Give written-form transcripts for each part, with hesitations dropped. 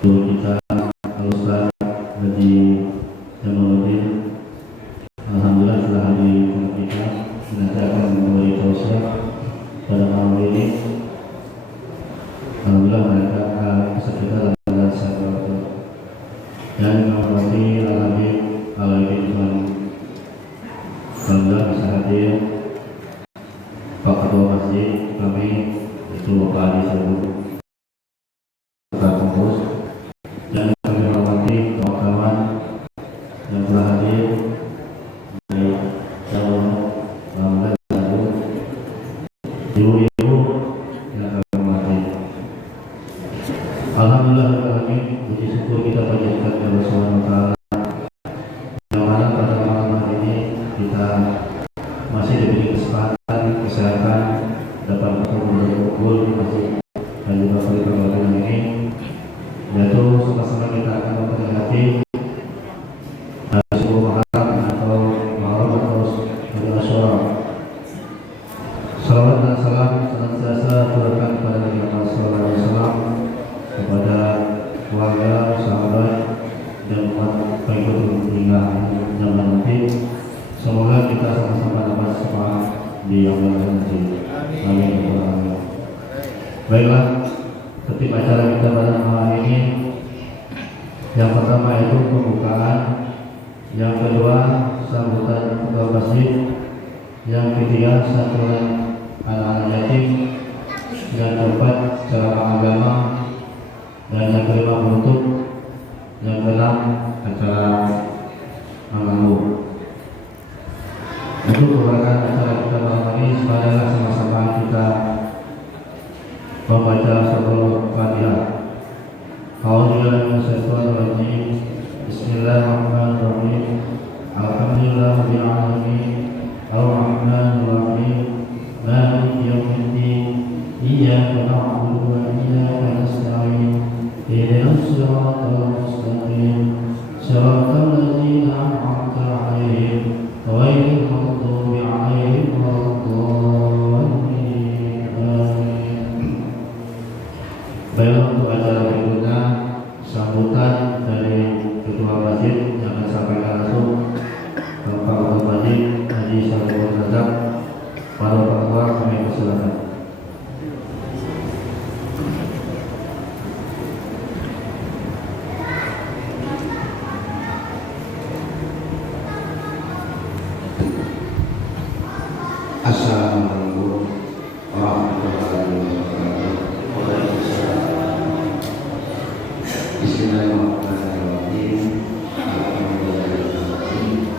Guru kita Al-Ustaz Haji Jamaluddin, alhamdulillah telah hadir di tengah kita. Nanti akan memberi tausiah pada malam ini. Alhamdulillah mereka sekitar adalah satu dan menghormati Al-Habib Al-Habib. Alhamdulillah bisa hadir Pak Ketua Masjid kami, itu Bapak Adi Sabu Pengurus, dan kami hormati kawan-kawan yang telah hadir di dalam Alhamdulillah Sabu, ibu-ibu yang kami hormati. Alhamdulillah kami puji syukur kita panjatkan kepada Allah Subhanahu wa taala yang mana pada malam hari ini kita masih diberi kesempatan kesehatan dapat berkumpul di masjid dan juga pada pagi ini, yaitu sama-sama kita akan memperingati sebuah Muharram atau Muharram atau Hari Asyura. Salawat dan salam senantiasa tercurahkan kepada Nabi Muhammad SAW, kepada keluarga, sahabat, dan umat pengikut hingga zaman nanti. Semoga kita sama-sama dapat semangat di yang nanti. Amin. Baiklah, tertib acara kita pada malam ini. Yang pertama itu pembukaan, yang kedua sambutan ketua masjid, yang ketiga santunan anak-anak yatim, yang keempat ceramah agama, dan yang kelima penutup, yang keenam acara mengamu. Untuk memperkenalkan acara kita malam ini, marilah sama-sama kita membaca surah Al-Fatihah. A'udzubillahi minasyaitonir rajim. Bismillahirrahmanirrahim. Alhamdulillahirabbil alamin. Arrahmanir rahim. Maliki yaumiddin. Iyyaka na'budu wa iyyaka nasta'in. Ihdinas siratal mustaqim. Siratal ladzina an'amta 'alaihim ghairil maghdubi 'alaihim waladdallin. Baiklah, untuk acara berikutnya sambutan dari ketua masjid yang akan sampaikan langsung Bapak Ketua Masjid Haji Sabu Razak. Para ketua kami persilakan. Assalamualaikum warahmatullahi wabarakatuh. Bismillahirrahmanirrahim. Alhamdulillahirrahmanirrahim.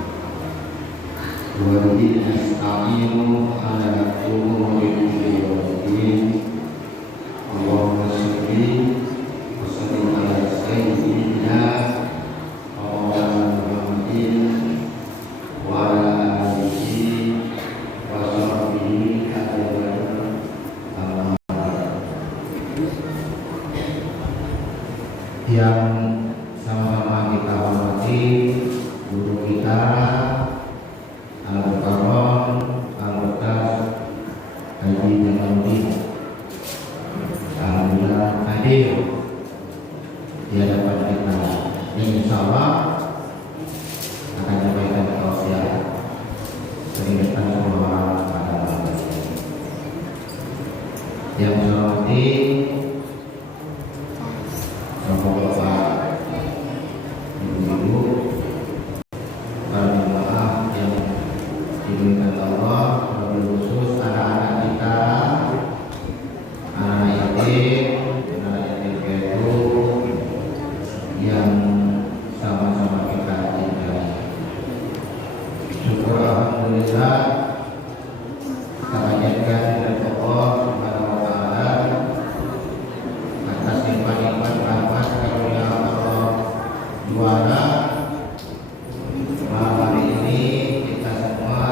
Wa bihi nasta'inu ala umuri din. Allahumma shalli wa sallim ala sayyidina Muhammadin wa ala alihi wa sahbihi ajma'in. Yang sama-sama kita hormati guru kita Al-Mukarram Al-Bekas Haji Jamaluddin, alhamdulillah hadir di hadapan kita. Insya Allah akan menyampaikan tausiah peringatan Muharram pada malam ini. Yang saya hormati Bapak-bapak, ibu-ibu, para jemaah yang dimuliakan Allah, wabil khusus anak-anak kita, anak yatim piatu yang sama-sama kita cintai. Syukur alhamdulillah kita panjatkan kepada Allah Subhanahu wa taala atas nikmat-nikmat rahmat karunia Allah juara malam hari ini kita semua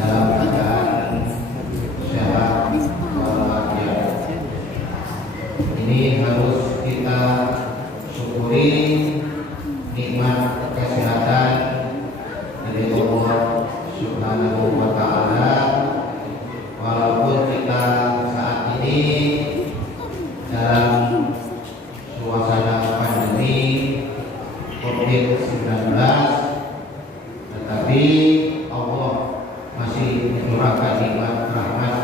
dalam keadaan sehat walafiat. Ini harus kita syukuri nikmat kesehatan dari Allah Subhanahu wa taala, walaupun kita saat ini dalam suasana pandemi COVID-19, tetapi Allah masih mencurahkan nikmat rahmat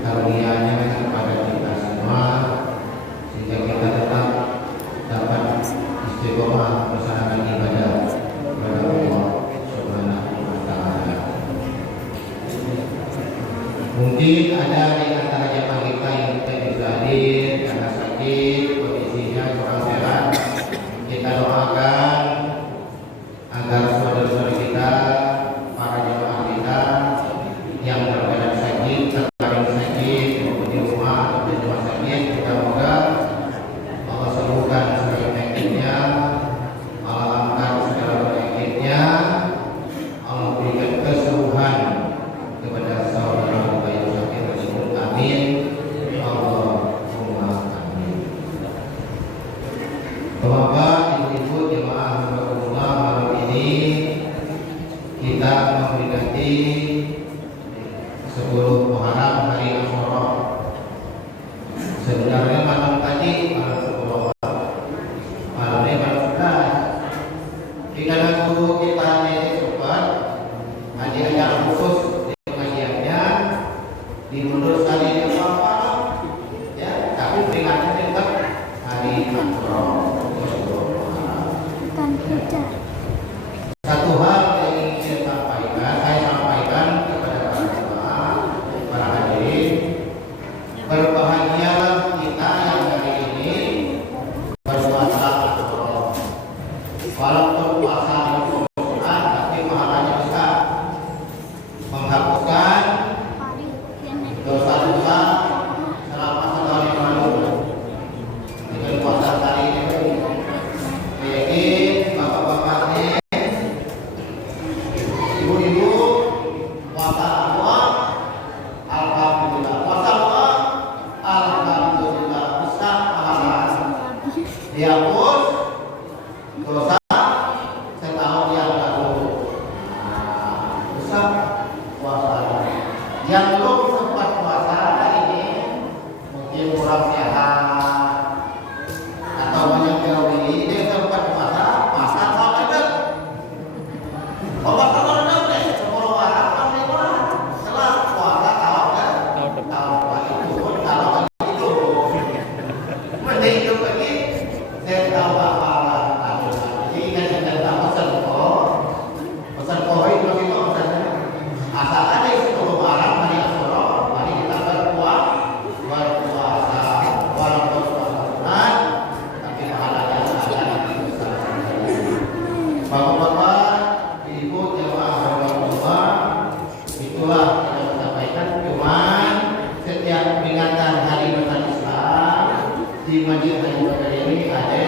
karunia-Nya kepada kita semua sehingga kita tetap dapat istiqomah melaksanakan ibadah kepada Allah Subhanahu wa taala. Mungkin ada di antara jemaah kita yang tidak bisa hadir karena sakit, kondisinya kurang sehat. Kita doakan agar saudara-saudara kita, para jemaah kita yang berkeadaan sakit, terkadang sakit maupun di rumah atau di rumah sakit, kita moga Allah sembuhkan segala penyakitnya, Allah angkat segala penyakitnya, Allah berikan kesembuhan kepada saudara kita yang sakit tersebut. Amin. Allahumma amin. Bapak, ibu-ibu, jemaah rahmatullah, malam ini kita memperingati 10 Muharram, hari Asyura. Sebenarnya malam tadi malam 10 Muharram, malamnya malam 11. Di dalam guru kita ini sempat ada acara khusus di pengajiannya dimundur sekali di malam, ya, tapi peringatnya tetap hari Asyura. Satu hal yang ingin saya sampaikan kepada para jemaah, para hadirin, berbahagialah kita yang hari ini berpuasa Asyura. Walaupun puasa Al-Quran, tapi pahalanya besar, menghapuskan dosa-dosa selama setahun yang lalu. Dengan puasa hari ini, jadi bapak-bapak ini, ibu-ibu, puasa Allah, alhamdulillah. Puasa Allah, alhamdulillah, besar pahala. Dihapus dosa setahun yang lalu. Besar puasa. Yang belum sempat puasa hari ini mungkin kurang sehat atau banyak teori, dia sempat puasa Ramadan. Puasa Ramadan deh, 10 orang kan lewat. Setelah puasa tahun itu pun kalau itu mending itu lagi saya tahu apa. Jadi kan kita tahu pesan kok itu masih kok pesannya. Asal ada 10 orang hari Asyura, mari kita berpuasa walaupun puasa sunat, tapi pahalanya ada di besar. Bapak-bapak, ibu, jemaah rahmatullah, itulah yang saya sampaikan. Cuman setiap peringatan hari besar Islam di Masjid Al-Badar ini ada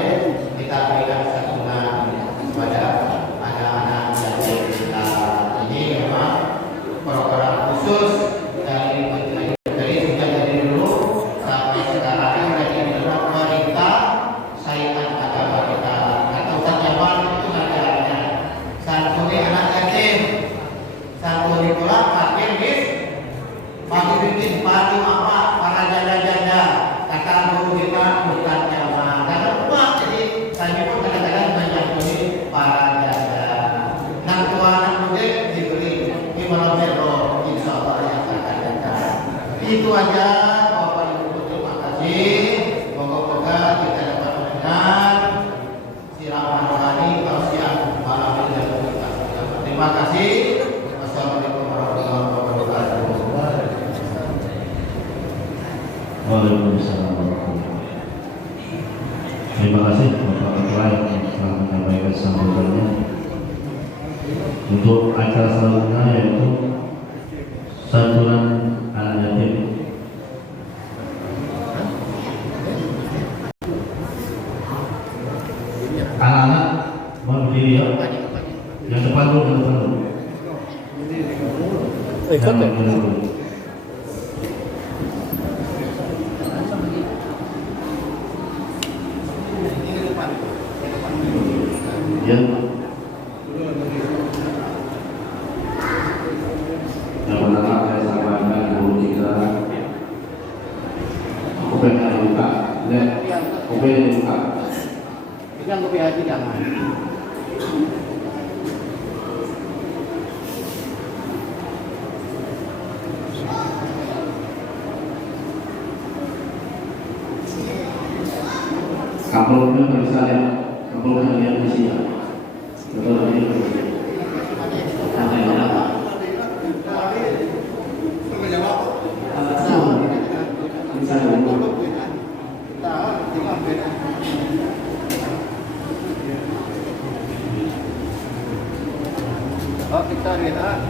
kita berikan santunan kepada anak-anak yatim kita. Ini memang program khusus dari sejak dari dulu sampai sekarang ini dari perintah saingan agama kita atau sanjawan itu ngajarnya santuni anak yatim, santuni pula fakir miskin, padu apa para janda-janda, kata guru kita bukan jamaah karena umat. Jadi saya pun kadang-kadang menyantuni para janda. Nang tua nang muda diberi di malam Februari, insya Allah yang akan datang. Itu aja Bapak Ibu, terima kasih. Moga-moga kita dapat mendengar siraman rohani tausiah malam ini dan kita. Terima kasih. Wassalamualaikum warahmatullahi wabarakatuh. Waalaikumsalam warahmatullahi wabarakatuh. Terima kasih Bapak Ketua yang telah menyampaikan sambutannya. Untuk acara selanjutnya yaitu santunan anak yatim. Anak-anak mau berdiri ya. Yang depan dulu, yang depan dulu. Ikut ya? Ya. Yang pertama saya sampaikan guru kita, aku pengen luka, lihat Kopi dibuka. Pegang kopi aja jangan. Amplopnya bisa lihat, amplopnya lihat isinya. Betul ini. Oh, kita lihat.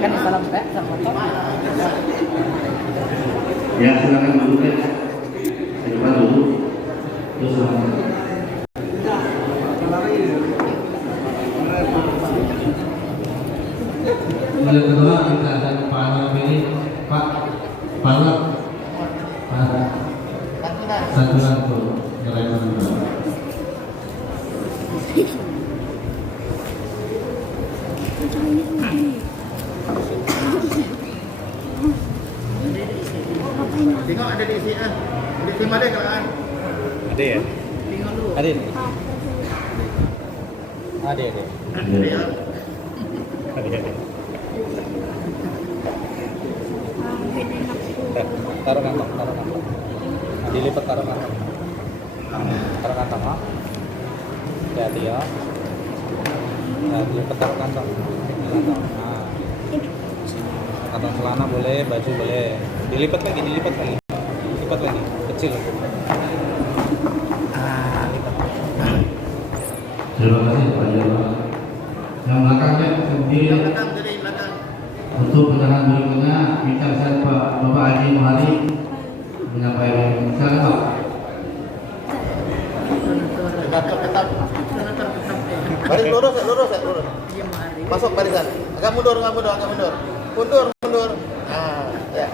Kan salam Pak sama Pak. Ya silakan dulu deh. Depan dulu. Terus silakan. Yang kedua kita akan panel ini Pak panel santunan tuh ngeremon juga. Tengok ada di sini. Di sini ada kan? Ada ya? Tengok dulu. Ada nih. Ada. Ya. Ada. Taruh kantong. Nah, dilipat taruh kantong. Taruh kantong, ha? Hati-hati ya. Nah, dilipat taruh kantong. Kantong. Nah. Kantong celana boleh, baju boleh. Dilipat lagi. Lipat lagi. Kecil. Lipat. Terima kasih Pak Jawa. Yang belakangnya sendiri Belakang. untuk penyerahan berikutnya minta saya Pak Bapak Haji Muhari menyampaikan silakan Pak. Tetap. Baris lurus. Masuk barisan. Agak mundur. Mundur. Nah, ya.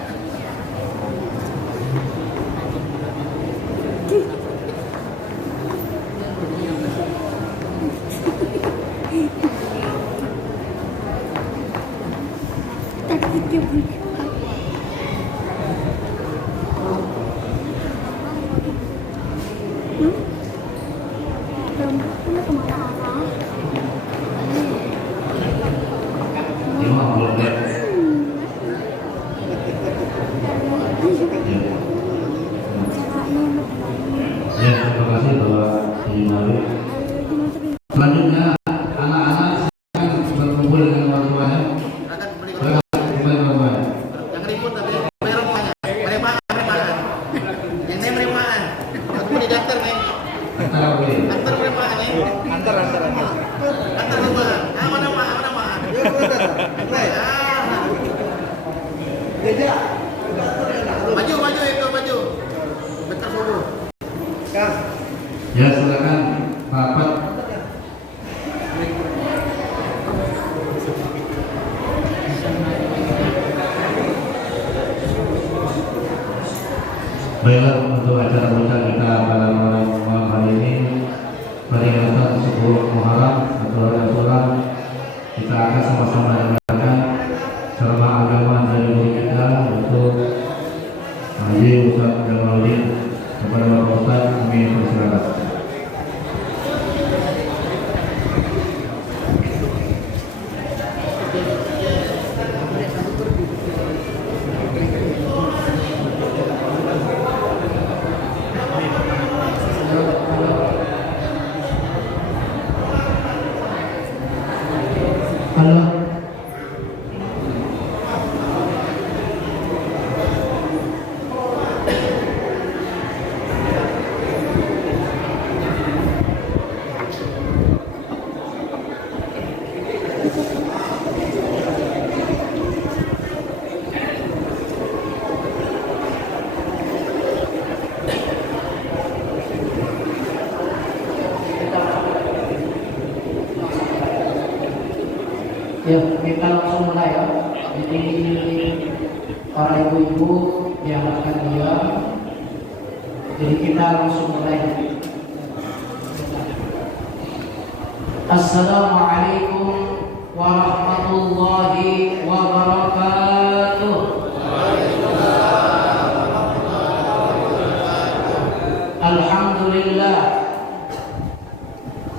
Terima kasih. Ya, terima kasih Bapak Haji Muhari. Selanjutnya anak-anak silakan berkumpul dengan orang tuanya. Akan beli Silakan kembali orang tuanya. yang ribut tapi bayar rumahnya. Premaan. Yang ini premaan. Aku di daftar nih. Kita boleh. Antar premaan nih. Antar premaan. Mana mah? Maju. Bentar suruh. Ya silakan rapat. Baiklah untuk acara puncak kita pada malam hari ini peringatan 10 Muharram atau Hari Asyura, kita akan sama-sama dengarkan ceramah agama dari guru kita yaitu Haji Ustaz Jamaluddin. Kepada Bapak Ustaz kami persilakan. Halo, Ya, kita langsung mulai ya. Jadi para ibu-ibu diharapkan diam. Jadi kita langsung mulai. Assalamualaikum warahmatullahi wabarakatuh. Alhamdulillah.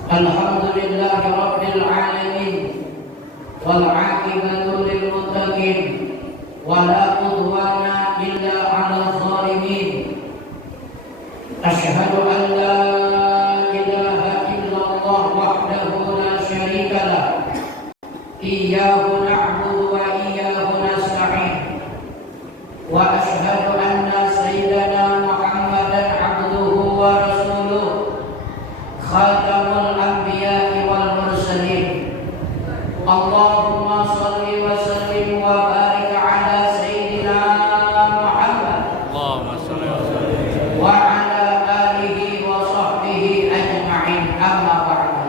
Alhamdulillah rabbil alamin. Wal 'aqibatu lil muttaqin. Wa la udwana illa 'alal zalimin. Asyhadu an la ilaha illallah wahdahu la syarika lah. Iyyahu na'budu wa iyyahu nasta'in. Wa asyhadu anna sayyidana Muhammadan 'abduhu wa rasuluh. Khatamul anbiya'i wal mursalin. Allahumma shalli wa sallim wa barik ala sayyidina Muhammad Allahumma shalli wa sallim. wa ala alihi wa sahbihi ajma'in. Amma ba'du.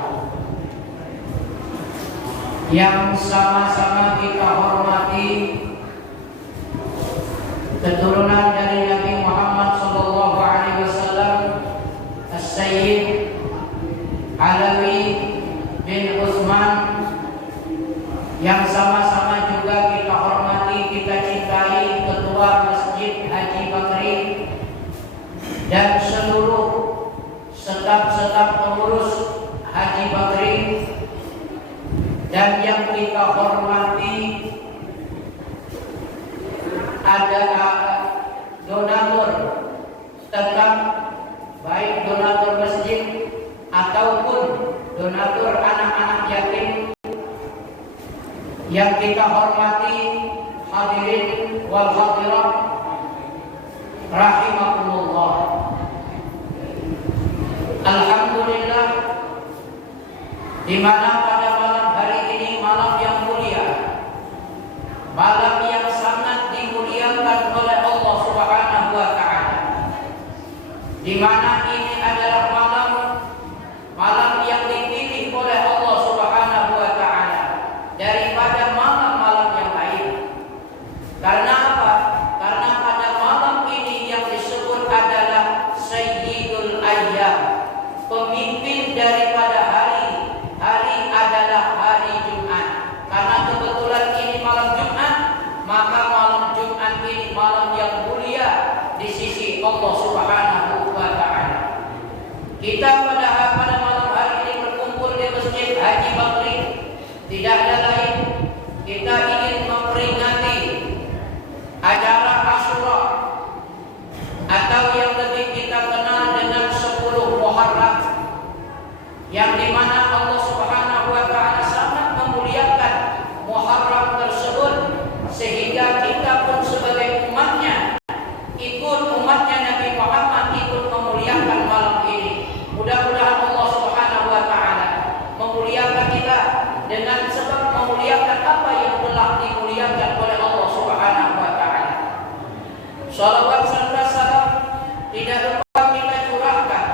Yang sama-sama kita hormati keturunan dari Nabi Muhammad sallallahu alaihi wasallam, As-Sayyid Alawi bin Utsman, yang sama-sama juga kita hormati, kita cintai Ketua Masjid Haji Bakri dan seluruh staf-staf pengurus Haji Bakri, dan yang kita hormati adalah donatur tetap, baik donatur masjid ataupun donatur anak-anak yatim. Yang kita hormati hadirin wal hadirat rahimakumullah. Alhamdulillah, di mana pada malam hari ini malam yang mulia, malam yang sangat dimuliakan oleh Allah Subhanahu wa taala, di mana ini adalah malam yang dipilih oleh Allah Subhanahu wa taala daripada malam-malam yang lain. Karena apa? Karena pada malam ini yang disebut adalah Sayyidul Ayyam, pemimpin daripada hari adalah hari Jumat. Karena kebetulan ini malam Jumat, maka malam Jumat ini malam yang mulia di sisi Allah Subhanahu wa taala. Kita pada malam hari ini berkumpul di Masjid Haji Bakri tidak ada lain, kita ingin memperingati acara Asyura atau yang lebih kita kenal dengan 10 Muharram, yang dimana Allah Subhanahu wa taala sangat memuliakan Muharram tersebut, sehingga kita pun sebagai umatnya Nabi Muhammad ikut memuliakan malam ini. Mudah-mudahan Allah Subhanahu wa taala memuliakan kita dengan sebab memuliakan apa yang telah dimuliakan oleh Allah Subhanahu wa taala. Shalawat serta salam tidak lupa kita curahkan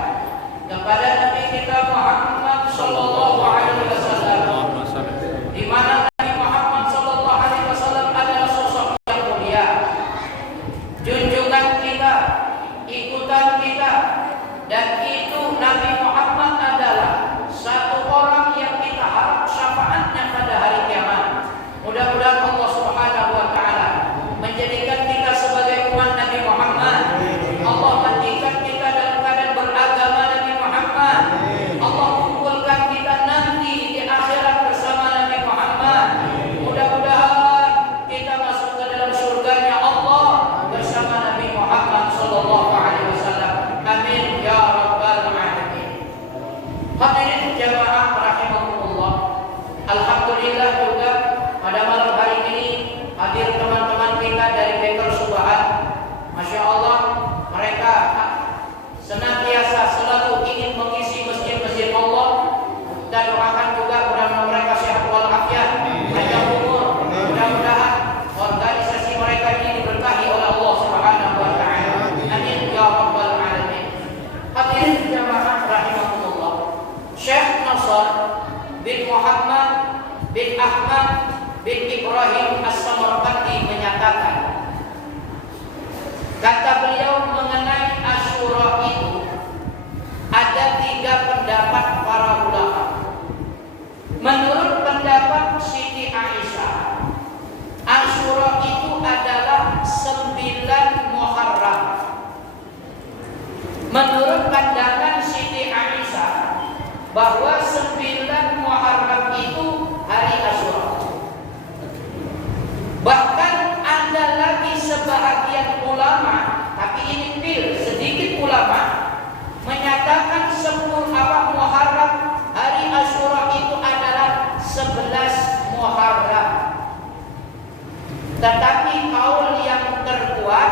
kepada Nabi kita Muhammad sallallahu alaihi wasallam, di mana Nabi Muhammad sallallahu alaihi wasallam adalah sosok yang mulia, junjungan kita, ikutan kita, dan itu Nabi Muhammad adalah satu orang yang kita harap syafaatnya pada hari kiamat. Mudah-mudahan Allah Subhanahu wa taala menjadikan kita sebagai umat Nabi Muhammad. Allah menjadikan kita dalam keadaan beragama Nabi Muhammad. Allah kumpulkan kita nanti di akhirat bersama Nabi Muhammad. Mudah-mudahan kita masuk ke dalam surganya Allah bersama Nabi Muhammad sallallahu alaihi wasallam. Amin ya rabbal alamin. Hadirin jamaah rahimakumullah. Alhamdulillah juga pada malam hari ini hadir teman-teman kita dari Beker Subahan. Masya Allah, mereka senantiasa selalu ingin mengisi masjid-masjid Allah. Dan doakan juga mudah-mudahan mereka sehat walafiat, panjang umur. Mudah-mudahan organisasi mereka ini diberkahi oleh Allah Subhanahu wa taala. Amin ya rabbal alamin. Hadirin jamaah rahimakumullah. Syekh Nasr bin Muhammad bin Ahmad bin Ibrahim As-Samarqandi menyatakan, kata beliau mengenai Asyura itu ada 3 pendapat para ulama. Menurut pendapat Siti Aisyah, Asyura itu adalah 9 Muharram. Menurut pandangan Siti Aisyah, bahwa 9 Muharram itu hari Asyura. Bahkan ada lagi sebahagian ulama, tapi ini sedikit ulama menyatakan 10 Muharram hari Asyura itu adalah 11 Muharram. Tetapi kaul yang terkuat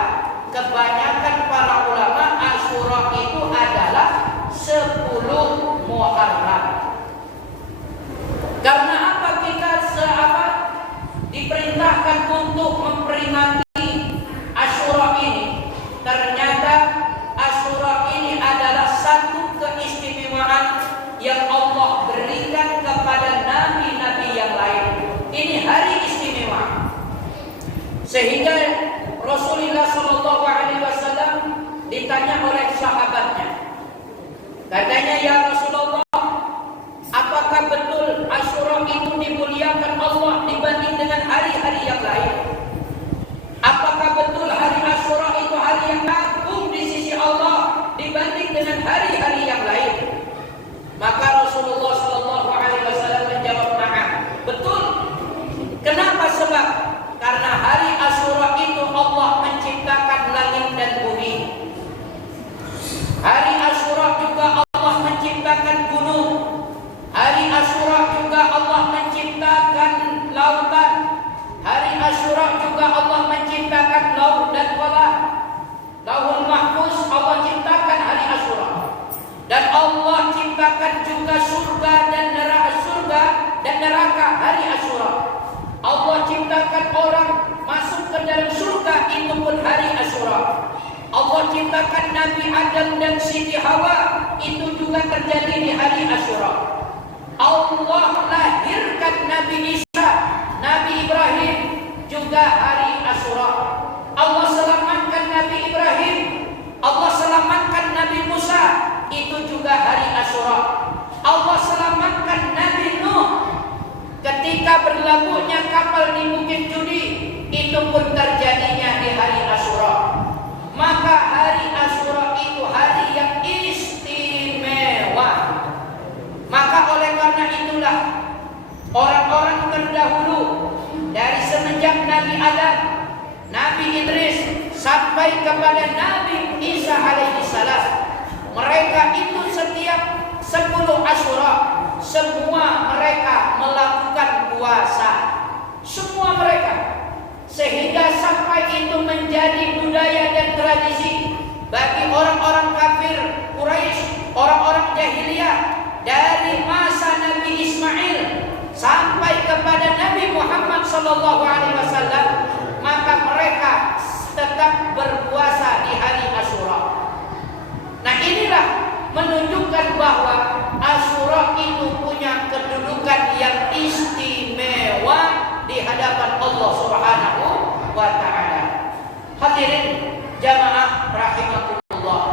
kebanyakan para ulama Asyura itu adalah 10 Muharram. Karena apa kita diperintahkan untuk memperingati Asyura ini? Ternyata Asyura ini adalah satu keistimewaan yang Allah berikan kepada nabi-nabi yang lain. Ini hari istimewa. Sehingga Rasulullah SAW ditanya oleh sahabatnya. Katanya, ya Rasulullah, apakah betul Asyura itu dimuliakan Allah dibanding dengan hari-hari yang lain? Apakah betul hari Asyura itu hari yang agung di sisi Allah dibanding dengan hari-hari yang lain? Maka Rasulullah SAW menjawab, na'am, betul. Kenapa? Sebab karena hari Asyura itu Allah menciptakan langit dan bumi. Hari Asyura juga Allah menciptakan gunung. Hari Asyura juga Allah menciptakan lautan. Hari Asyura juga Allah menciptakan laut dan kolam. Lauhul Mahfuz Allah ciptakan hari Asyura. Dan Allah ciptakan juga surga dan neraka hari Asyura. Allah ciptakan orang masuk ke dalam surga itu pun hari Asyura. Allah ciptakan Nabi Adam dan Siti Hawa itu juga terjadi di hari Asyura. Allah lahirkan Nabi Isa, Nabi Ibrahim juga hari Asyura. Allah selamatkan Nabi Ibrahim, Allah selamatkan Nabi Musa, itu juga hari Asyura. Allah selamatkan Nabi Nuh ketika berlabuhnya kapal di Bukit Judi, itu pun terjadinya di hari Asyura. Maka hari Asyura itu hari yang istimewa. Maka oleh karena itulah orang-orang terdahulu dari semenjak Nabi Adam, Nabi Idris sampai kepada Nabi Isa alaihissalam, mereka itu setiap 10 Asyura semua mereka melakukan puasa. Semua mereka. Sehingga sampai itu menjadi budaya dan tradisi bagi orang-orang kafir Quraisy, orang-orang jahiliyah dari masa Nabi Ismail sampai kepada Nabi Muhammad SAW, maka mereka tetap berpuasa di hari Asyura. Nah, inilah menunjukkan bahwa Asyura itu punya kedudukan yang istimewa di hadapan Allah Subhanahu wa ta'ala. Hadirin jamaah rahimakumullah.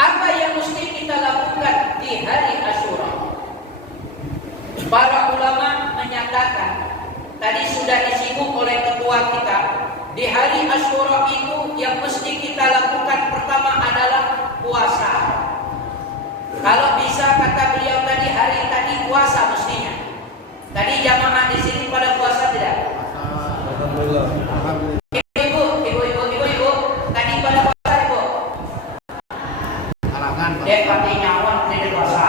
Apa yang mesti kita lakukan di hari Asyura? Para ulama menyatakan, tadi sudah disinggung oleh ketua kita, di hari Asyura itu yang mesti kita lakukan pertama adalah puasa. Kalau bisa, kata beliau tadi, hari tadi puasa mestinya. Tadi jamaah di sini pada puasa tidak? Alhamdulillah. Ibu, tadi pada puasa ibu? Kalangan, Pak. Dia pakai nyawan tidak puasa.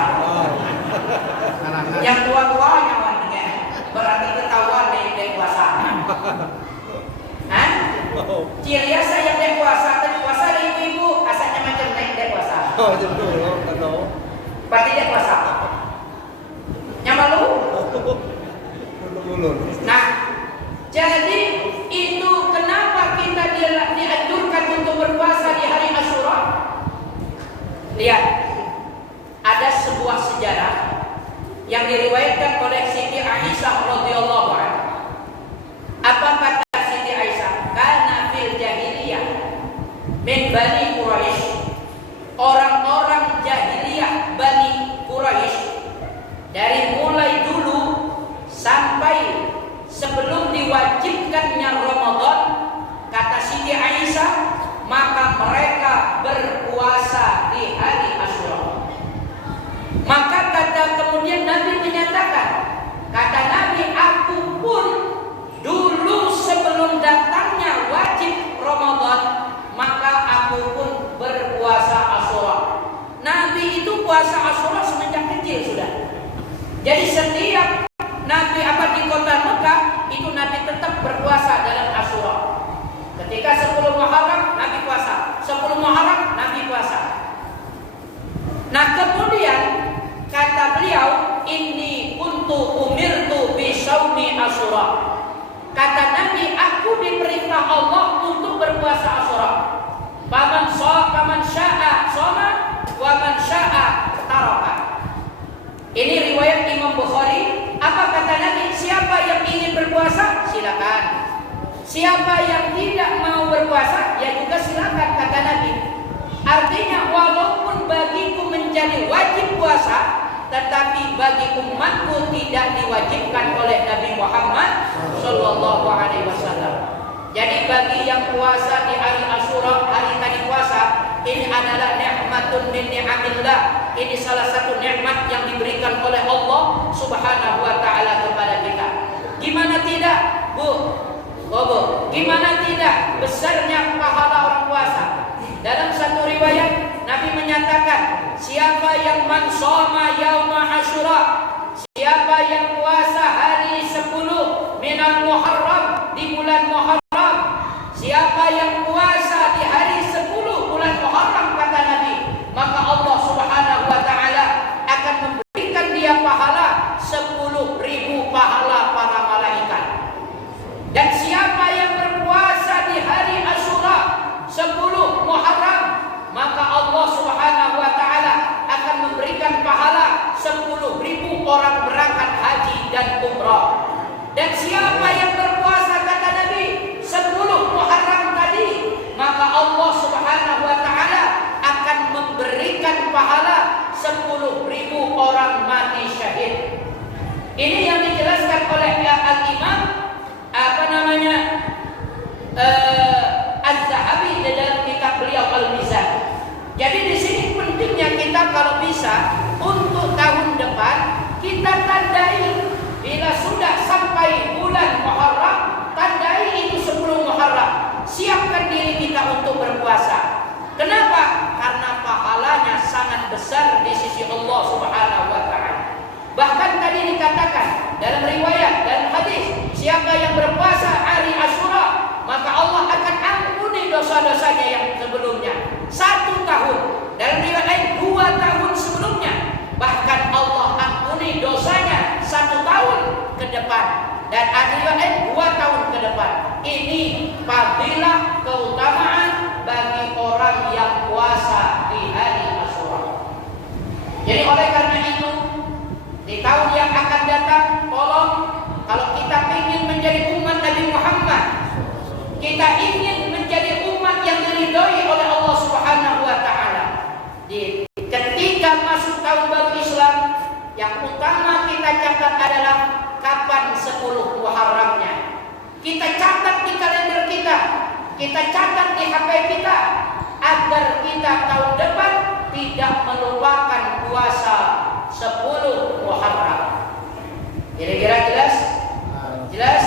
Kalangan. Yang tua-tua nyawan berarti ketahuan dia puasa. Hah? Ciri saya yang dia puasa, tadi puasa dari ibu-ibu, asalnya macam naik dia puasa. Oh, betul, tahu. Berarti dia puasa. Nyamalu? Nah, jadi itu kenapa kita dianjurkan untuk berpuasa di hari Asyura? Lihat, ada sebuah sejarah yang diriwayatkan oleh Siti Aisyah radhiyallahu anha. Apa kata Siti Aisyah? Kana fil jahiliyah min Bani Quraisy. Orang-orang jahiliyah Bani Quraisy dari mulai dulu sampai sebelum diwajibkannya Ramadan, kata Siti Aisyah, maka mereka berpuasa di hari Asyura. Maka kemudian Nabi menyatakan, kata Nabi, aku pun dulu sebelum datangnya wajib Ramadan, maka aku pun berpuasa Asyura. Nabi itu puasa Asyura semenjak kecil sudah. Jadi setiap Nabi di kota Mekah itu Nabi tetap berpuasa dalam Asyura. Ketika 10 Muharram Nabi puasa, 10 Muharram Nabi puasa. Nah kemudian kata beliau, inni kuntu umirtu bi shaumi Asyura. Kata Nabi, aku diperintah Allah untuk berpuasa Asyura. Faman syaa shoma wa man syaa taraka. Ini riwayat Imam Bukhari. Apa kata Nabi? Siapa yang ingin berpuasa, silakan. Siapa yang tidak mau berpuasa, ya juga silakan, kata Nabi. Artinya walaupun bagiku menjadi wajib puasa, tetapi bagi umatku tidak diwajibkan oleh Nabi Muhammad Sallallahu Alaihi Wasallam. Jadi bagi yang puasa di hari Asyura, hari tadi puasa, ini adalah nikmatun min ni'amillah. Ini salah satu nikmat yang diberikan oleh Allah Subhanahu wa taala kepada kita. Gimana tidak, Bu? Bu, gimana tidak besarnya pahala orang puasa? Dalam satu riwayat Nabi menyatakan, siapa yang man shoma yauma Asyura, siapa yang puasa hari 10 minal Muharram, di bulan Muharram, siapa yang puasa di hari 10 bulan Muharram, kata Nabi, maka Allah Subhanahu wa taala akan memberikan dia pahala 10.000 pahala para malaikat. Dan siapa yang berpuasa di hari Asyura 10 Muharram, maka Allah Subhanahu wa taala akan memberikan pahala 10.000 orang berangkat haji dan umrah. Dan siapa yang berpuasa, kata Nabi, 10 Muharram tadi, maka Allah Subhanahu wa taala akan memberikan pahala 10.000 orang mati syahid. Ini yang dijelaskan oleh Al-Imam Az-Zahabi di dalam kitab beliau Al-Mizan. Jadi di sini pentingnya kita kalau bisa untuk tahun depan kita tandai, bila sudah sampai bulan Muharram, tandai itu 10 Muharram. Siapkan diri kita untuk berpuasa. Kenapa? Karena pahalanya sangat besar di sisi Allah Subhanahu wa taala. Bahkan tadi dikatakan dalam riwayat dan hadis, siapa yang berpuasa hari Asyura, maka Allah akan ampuni dosa-dosanya yang sebelumnya 1 tahun. Dalam riwayat lain 2 tahun sebelumnya. Bahkan Allah ampuni dosanya 1 tahun ke depan. Dan ada riwayat lain 2 tahun ke depan. Ini fadilah keutamaan bagi orang yang puasa di hari Asyura. Jadi oleh karena itu, di tahun yang akan datang, tolong, kalau kita ingin menjadi umat Nabi Muhammad, kita ingin menjadi umat yang diridhoi oleh Allah Subhanahu wa taala, ketika masuk tahun baru Islam, yang utama kita catat adalah kapan 10 Muharramnya. Kita catat di kalender kita catat di HP kita, agar kita tahun depan tidak melupakan puasa 10 Muharram. Kira-kira jelas? Jelas?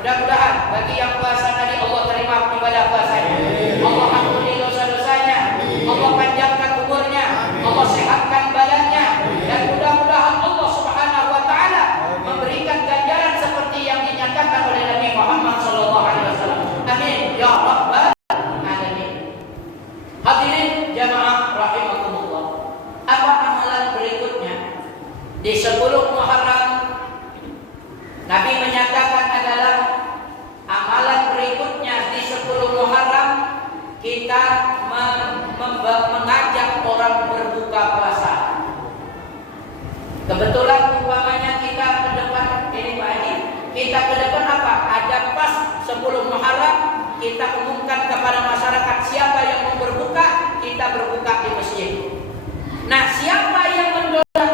Mudah-mudahan bagi yang puasa tadi Allah terima ibadah puasanya. Allah ampuni dosa-dosanya. Allah panjangkan umurnya. Allah sehatkan badannya. Dan mudah-mudahan Allah Subhanahu wa taala memberikan ganjaran seperti yang dinyatakan oleh Nabi Muhammad sallallahu alaihi wasallam. Amin ya rabbal alamin. Hadirin jamaah rahimakumullah. Apa amalan berikutnya di 10 Muharram? Nabi menyatakan adalah amalan berikutnya di 10 Muharram, kita mengajak orang berbuka puasa. Kebetulan umpamanya kita ke depan 10 Muharram kita umumkan kepada masyarakat siapa yang mau berbuka, kita berbuka di masjid. Nah, siapa yang mendoakan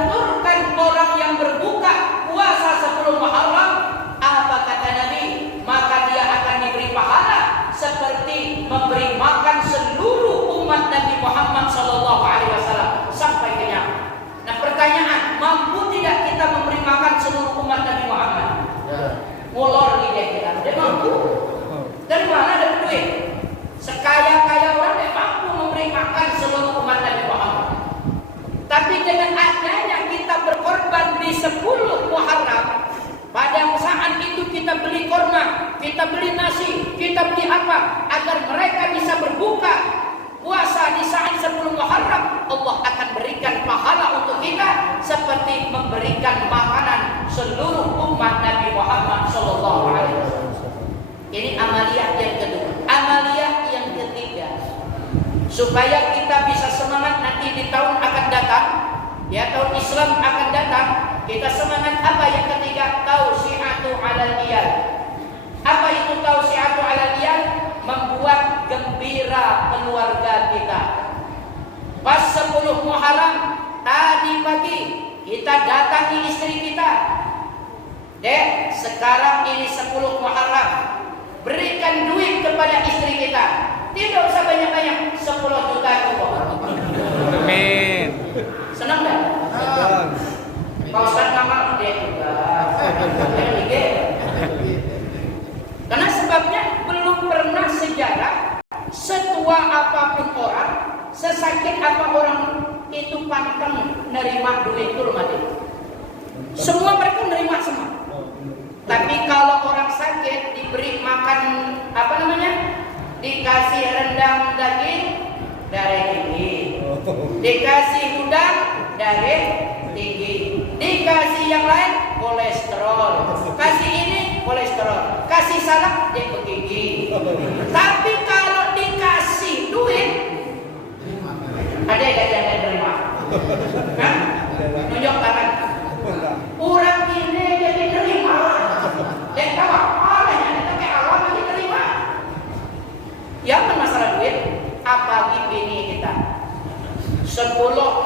orang yang berbuka puasa 10 Muharram, apa kata Nabi? Maka dia akan diberi pahala seperti memberi makan seluruh umat Nabi Muhammad SAW sampai kenyang. Nah, pertanyaan, mampu tidak kita memberi makan seluruh umat Nabi Muhammad? Molor lidah kita, dia mampu. Dari mana ada duit? Sekaya-kaya orang dia mampu memberi makan seluruh umat Nabi Muhammad. Tapi dengan adanya kita berkorban di 10 Muharram, pada saat itu kita beli korma, kita beli nasi, kita beli apa, agar mereka bisa berbuka puasa di saat 10 Muharram, Allah akan berikan pahala untuk kita seperti memberikan makanan seluruh umat Nabi Muhammad SAW. Ini amaliyah yang kedua. Amaliyah yang ketiga, supaya kita bisa semangat nanti di tahun akan datang, ya tahun Islam akan datang, kita semangat apa yang ketiga? Tausi'atu 'alal iyal. Apa itu tausi'atu 'alal iyal? Membuat gembira keluarga kita. Pas 10 Muharram tadi pagi kita datangi istri kita. Dek, sekarang ini 10 Muharram. Berikan duit kepada istri kita. Tidak usah banyak-banyak, 10 juta cukup. Amin. Senang tak? Pak Ustaz ngamal dia juga. Karena sebabnya belum pernah sejarah setua apapun orang, sesakit apa orang itu pantang nerima duit itu mati. Semua mereka nerima semua. Tapi kalau orang sakit diberi makan apa namanya? Dikasih rendang daging, darah tinggi. Dikasih udang, darah tinggi. Dikasih yang lain, kolesterol. Kasih ini, kolesterol. Kasih salak, dia begigi. Tapi kalau dikasih duit, ada yang terima. Hah? Nunjuk tangan. Orang ini jadi terima. Dan tahu olehnya itu kayak Allah lagi terima. Yang masalah duit, apalagi bini kita. 10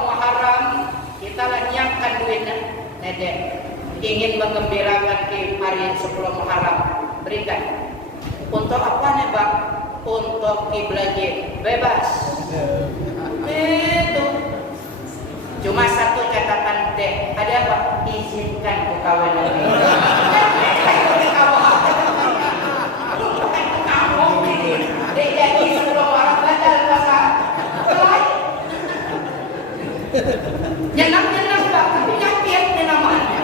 Muharram kita lenyapkan duitnya, nedek. Ingin mengembirakan ke hari 10 Muharram, berikan. Untuk apa nih bang? Untuk belanja bebas. Itu. Cuma satu catatan deh, ada apa? Izinkan ku kawin lagi. Nyenang-nyenang bang, tapi yakin ini namanya.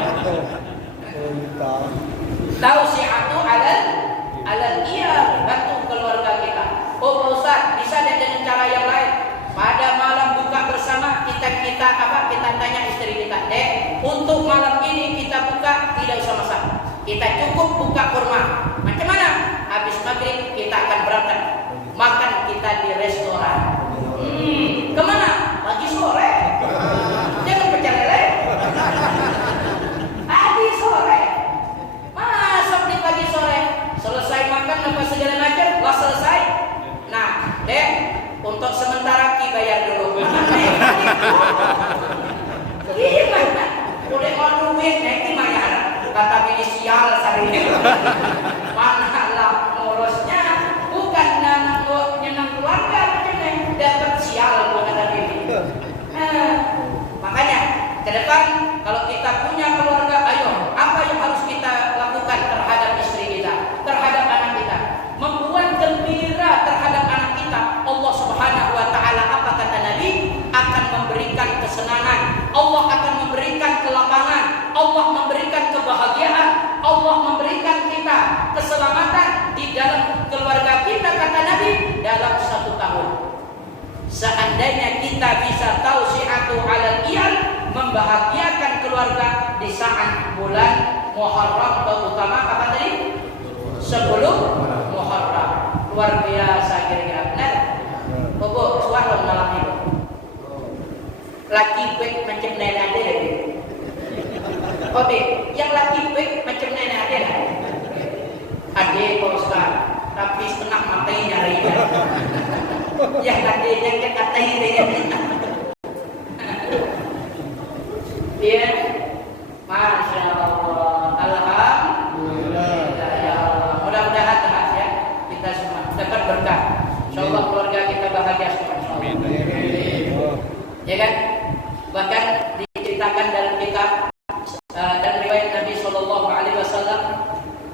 Tausi'atu 'alal iyal, bantu keluarga kita. Oh Pak Ustaz, bisa dengan cara yang lain. Pada malam buka bersama kita tanya istri kita, Dek, untuk malam ini kita buka tidak usah masak. Kita cukup buka kurma. Macam mana? Habis maghrib kita akan berangkat makan kita di restoran. Kemana? Pagi sore. Jangan pecah lele. Pagi sore. Masuk di pagi sore. Selesai makan apa segala macam, lah selesai. Nah, Dek, untuk sementara Ki bayar dulu. Gimana? Udah mau duit, Ki bayar. Kata bini sial sari. Mana lah ngurusnya? Bukan nyenang keluarga, macamnya dapat sial bukan kata bini. Makanya ke depan kalau kita punya keluarga, ayo apa yang harus kita lakukan terhadap istri kita, terhadap anak kita, membuat gembira terhadap anak kita. Allah Subhanahu wa taala apa kata Nabi? Akan memberikan kesenangan, Allah akan memberikan kelapangan, Allah memberikan kebahagiaan, Allah memberikan kita keselamatan di dalam keluarga kita kata Nabi dalam 1 tahun. Seandainya kita bisa tausi'atu 'alal iyal, membahagiakan keluarga di saat bulan Muharram, terutama apa tadi? 10 Muharram. Luar biasa kira-kira. Benar? Bobo, suara malam itu. Laki baik macam nenek ada lagi. Oke, yang laki baik macam nenek ada lagi. Ada Ada Pak Ustaz, tapi setengah matanya raya. Yang adanya ke katanya dia. Ya, Masya Allah, Alhamdulillah ya Allah. Mudah-mudahan ya kita semua dapat berkah. Insyaallah keluarga kita bahagia semua. Amin. Ya kan? Bahkan diceritakan dalam kitab dan riwayat Nabi Shallallahu Alaihi Wasallam,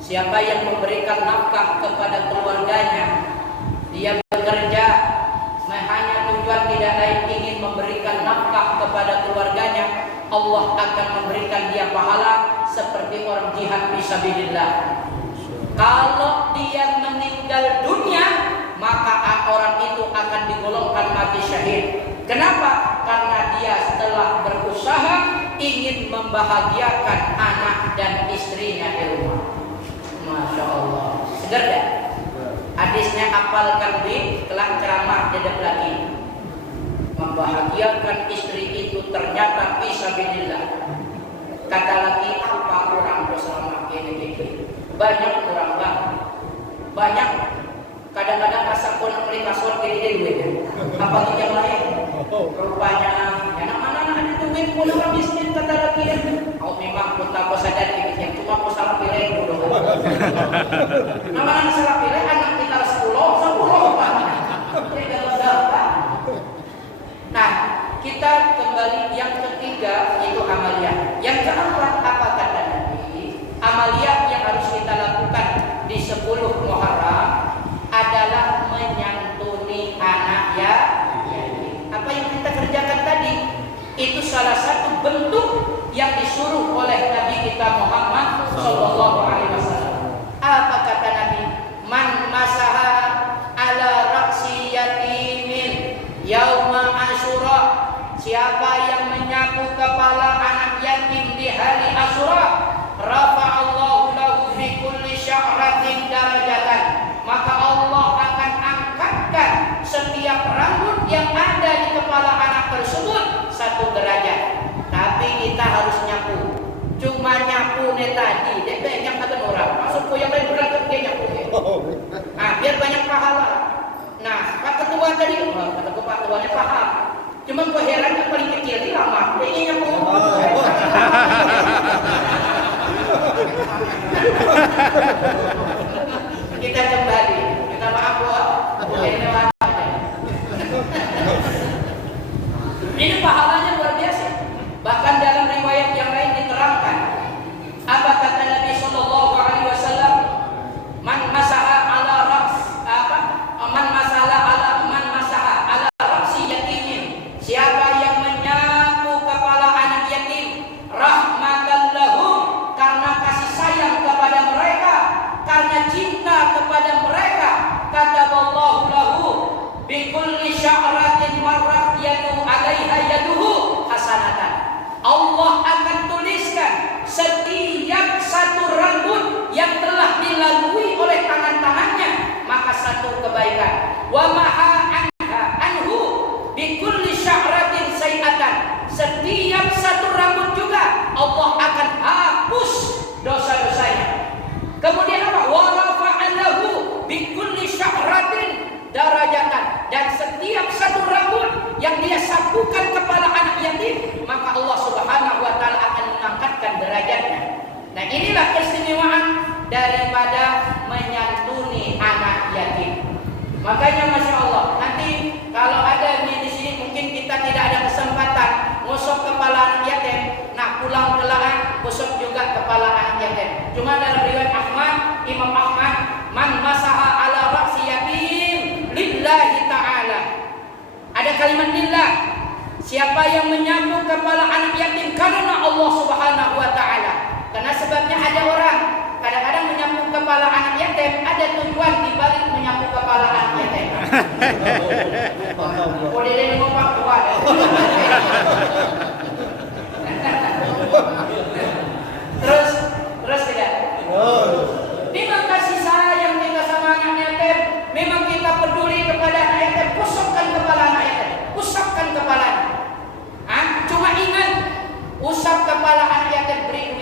siapa yang memberikan nafkah kepada keluarganya, dia bekerja hanya tujuan tidak lain ingin memberikan nafkah kepada keluarganya, Allah akan memberikan dia pahala seperti orang jihad fisabilillah. Kalau dia meninggal dunia, maka orang itu akan digolongkan mati syahid. Kenapa? Karena dia setelah berusaha ingin membahagiakan anak dan istrinya di rumah. Masya Allah. Segar dah? Hadisnya hafalkan di kelak ceramah dedek lagi. Membahagiakan istri itu ternyata fisabilillah. Kata lagi apa orang bersama ini? Banyak orang banget. Banyak. Kadang-kadang rasa pun beli kasur gini duitnya. Apa yang lain? Rupanya anak mana ada duit pun orang miskin kata lagi. Oh memang pun tak bisa sadar yang cuma aku salah pilih dulu. Nama salah pilih anak kita 10 apa? Nah, kita kembali yang ketiga itu amalia. Yang keempat apa kata Nabi? Amalia yang harus kita lakukan di 10 Muharram adalah menyantuni anak yatim. Apa yang kita kerjakan tadi itu salah satu bentuk yang disuruh oleh Nabi kita Muhammad Sallallahu Alaihi Wasallam. Apa kata Nabi? Man masaha ala raksi yatimin yauma Asyura. Siapa yang menyapu kepala anak yatim di hari Asyura, rafa'allahu lahu fi kulli sya'ratin darajatan. Maka Allah akan angkatkan setiap rambut yang ada di kepala anak tersebut 1 derajat. Tapi kita harus nyapu. Cuma nyapu tadi, dia banyak kata orang. Maksudku yang lain berangkat dia nyapu. Nah, biar banyak pahala. Nah, Pak Ketua tadi, kata Pak Ketuanya paham. Cuma gue heran yang paling kecil ini lama. Dia nyapu. Kita kembali. Kita maaf ini pahalanya luar biasa. Bahkan dalam riwayat yang lain diterangkan. Apa kata Nabi Sallallahu Alaihi Wasallam? Man masaha ala ras apa? Man masaha ala rasi yatimin. Siapa yang menyapu kepala anak yatim, rahmatan lahum, karena kasih sayang kepada mereka, karena cinta kepada mereka, kataballahu lahu bi kulli sya'ratin marrat yadu 'alaiha yaduhu hasanatan. Allah akan tuliskan setiap 1 rambut yang telah dilalui oleh tangan-tangannya maka 1 kebaikan. Wa maha anhu bi kulli sya'ratin sayi'atan. Setiap 1 rambut juga Allah akan hapus dosa-dosanya. Kemudian apa? Wa rafa'alahu bi kulli sya'ratin darajatan. Dan setiap 1 rambut yang dia sapukan kepala anak yatim, maka Allah Subhanahu wa taala akan mengangkatkan derajatnya. Nah, inilah keistimewaan daripada menyantuni anak yatim. Makanya Masya Allah, nanti kalau ada di sini mungkin kita tidak ada kesempatan ngusap kepala anak yatim. Nah, pulang kelaan gosok juga kepala anak yatim. Cuma dalam riwayat Ahmad, Imam Ahmad, man masaha ala ra'si yatim lillahi ta'ala. Ada kalimat lillah. Siapa yang menyapu kepala anak yatim karena Allah Subhanahu wa taala. Karena sebabnya ada orang kadang-kadang menyapu kepala anak yatim, ada tujuan di balik menyapu kepala anak yatim. Boleh dia ngomong kuat. Terus tidak. Memang kasih sayang kita sama anak yatim, memang kita peduli kepada anak yatim, usapkan kepala anak yatim, usapkan kepalanya. Cuma ingat, usap kepala anak yatim beri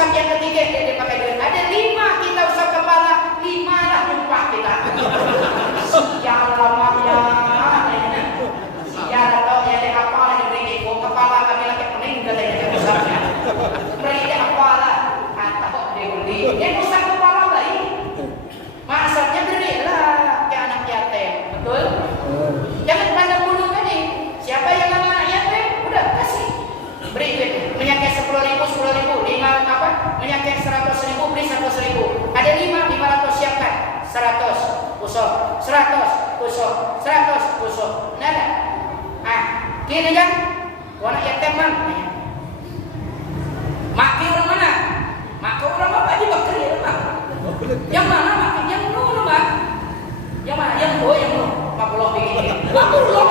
usap yang ketiga dia pakai duit. Ada 5 kita usap kepala, 5 lah nyumpah kita. Sial lamanya. Sial atau ya deh apa lagi beri kepala kami lagi pening katanya usapnya. Beri dia apa lah? Atau dia beli. Dia usap kepala lagi. Maksudnya berilah ke anak yatim, betul? Jangan pandang bulu tadi. Siapa yang anak yatim, udah kasih. Beri duit. Menyakit 10.000, 10.000. 5 apa? Menyakit 100.000, beri 100.000. Ada 5, 500 siapkan. 100 kusuk, 100 kusuk, 100 kusuk. Nada. Ah, kini kan? Anak yatim man. Mak orang mana? Mak orang apa di bakri rumah? Yang mana mak? Yang mana mak? Yang mana? Yang lu. Mak belum bikin. Mak belum.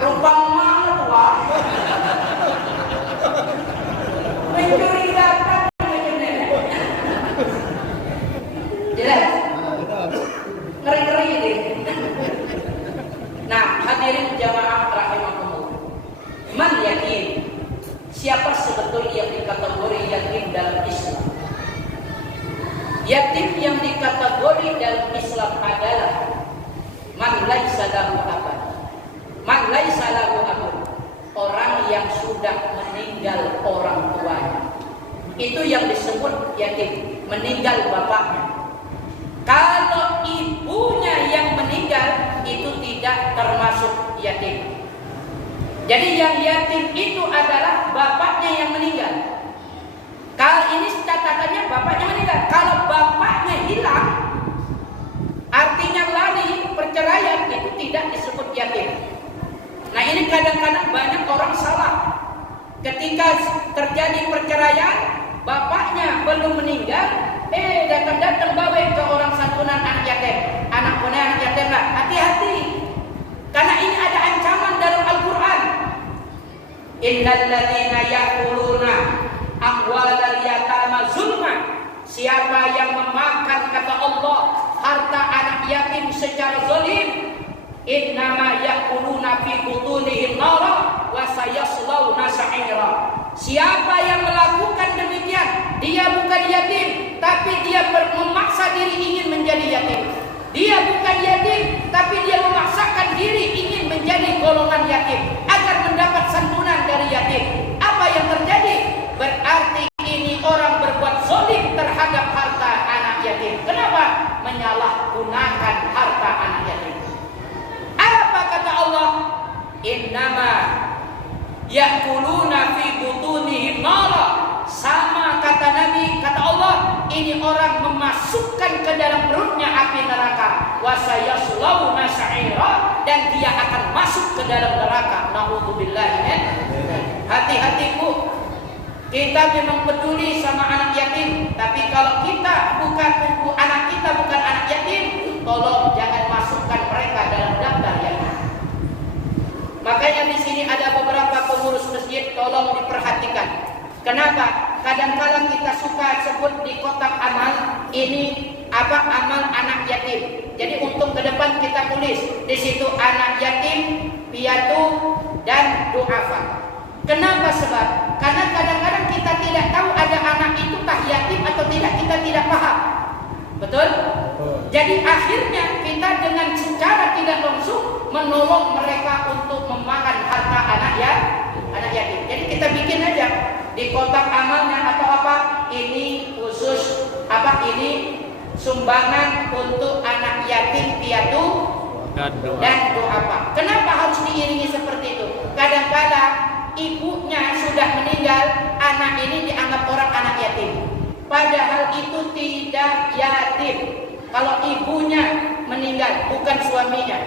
Rupang mana tua? Mencurigakan macam ni. Jelas? Ngeri-ngeri ini. Nah, hadirin jamaah rahimakumullah. Man yakin? Siapa sebetulnya yang dikategori yatim dalam Islam? Yatim yang dikategori dalam Islam adalah man laisa lahu abad. Man laisa lahu abad. Orang yang sudah meninggal orang tuanya. Itu yang disebut yatim, meninggal bapaknya. Kalau ibunya yang meninggal itu tidak termasuk yatim. Jadi yang yatim itu adalah bapaknya yang meninggal. Kalau ini catatannya bapaknya meninggal. Kalau bapaknya hilang, artinya lari, perceraian, itu tidak disebut yatim. Nah ini kadang-kadang banyak orang salah. Ketika terjadi perceraian, bapaknya belum meninggal, datang-datang bawa ke orang santunan anak yatim. Anak punya anak yatim lah, hati-hati. Karena ini ada ancaman dalam Al-Quran. Innal ladzina ya'kuluna amwalal yatama zulman. Siapa yang memakan, kata Allah, harta anak yatim secara zalim, innama ya'kuluna fi butunihim nara wa sayaslawna sa'ira. Siapa yang melakukan demikian, dia bukan yatim, tapi dia memaksa diri ingin menjadi yatim. Dia bukan yatim, tapi dia memaksakan diri ingin menjadi golongan yatim agar mendapat santunan dari yatim. Apa yang terjadi? Berarti ini orang berbuat zalim terhadap harta anak yatim. Kenapa? Menyalahgunakan harta anak yatim. Apa kata Allah? Innama ya'kuluna fi butunihim nara. Sama kata Nabi, kata Allah, ini orang memasukkan ke dalam perutnya api neraka. Wa sayaslawna sa'ira, dan dia akan masuk ke dalam neraka. Na'udzubillah. Hati-hati Bu. Kita memang peduli sama anak yatim, tapi kalau kita bukan anak kita bukan anak yatim, tolong jangan masukkan mereka dalam daftar yatim. Makanya di sini ada beberapa pengurus masjid, tolong diperhatikan. Kenapa? Kadang-kadang kita suka sebut di kotak amal ini apa amal anak yatim. Jadi untuk ke depan kita tulis di situ anak yatim, piatu dan duafa. Kenapa? Sebab karena kadang-kadang kita tidak tahu ada anak itu tah yatim atau tidak, kita tidak paham. Betul? Jadi akhirnya kita dengan secara tidak langsung menolong mereka untuk memakan harta anak yatim. Jadi kita bikin aja di kotak amalnya atau apa, ini khusus apa, ini sumbangan untuk anak yatim piatu dan duafa. Kenapa harus diiringi seperti itu? Kadang-kadang ibunya sudah meninggal, anak ini dianggap orang anak yatim. Padahal itu tidak yatim. Kalau ibunya meninggal, bukan suaminya,